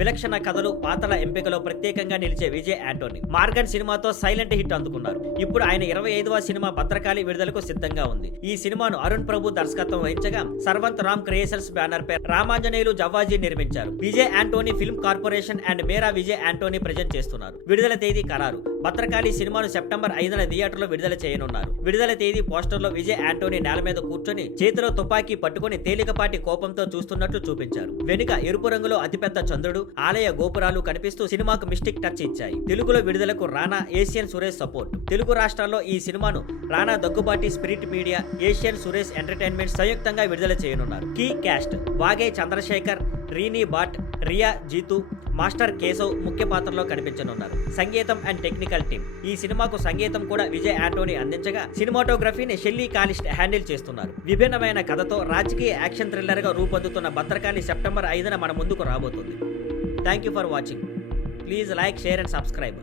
విలక్షణ కథలు, పాత్రల ఎంపికలో ప్రత్యేకంగా నిలిచే విజయ్ యాంటోనీ మార్గన్ సినిమాతో సైలెంట్ హిట్ అందుకున్నారు. ఇప్పుడు ఆయన 25వ సినిమా భద్రకాళి విడుదలకు సిద్ధంగా ఉంది. ఈ సినిమాను అరుణ్ ప్రభు దర్శకత్వం వహించగా సర్వంత్ రామ్ క్రియేషన్స్ బ్యానర్ పై రామాంజనేయులు జవ్వాజీ నిర్మించారు. Vijay Anthony film corporation and Mera Vijay Anthony present చేస్తున్నారు. విడుదల తేదీ ఖరారు. భద్రకాళి సినిమాను సెప్టెంబర్ 5న థియేటర్లో విడుదల చేయనున్నారు. విడుదల తేదీ పోస్టర్లో విజయ్ యాంటోనీ నేల మీద కూర్చొని చేతిలో తుపాకీ పట్టుకుని తేలికపాటి కోపంతో చూస్తున్నట్లు చూపించారు. వెనుక ఎరుపు రంగులో అతిపెద్ద చంద్రుడు, ఆలయ గోపురాలు కనిపిస్తూ సినిమాకు మిస్టిక్ టచ్ ఇచ్చాయి. తెలుగులో విడుదలకు రానా, ఏషియన్ సురేష్ సపోర్ట్. తెలుగు రాష్ట్రాల్లో ఈ సినిమాను Rana, Daggubati, spirit media, Asian Suresh entertainment సంయుక్తంగా విడుదల చేయనున్నారు. Key cast: Vaage Chandrashekar, Rini Bhat, Riya Jeetu, master Keshav ముఖ్య పాత్రలో కనిపించనున్నారు. సంగీతం అండ్ టెక్నికల్ టీం: ఈ సినిమాకు సంగీతం కూడా విజయ్ యాంటోనీ అందించగా సినిమాటోగ్రఫీని షెల్లీ కాలిస్ట్ హ్యాండిల్ చేస్తున్నారు. విభిన్నమైన కథతో రాజకీయ యాక్షన్ థ్రిల్లర్ గా రూపొందుతున్న భద్రకాళి సెప్టెంబర్ 5న మన ముందుకు రాబోతుంది. Thank you for watching. Please like, share and subscribe.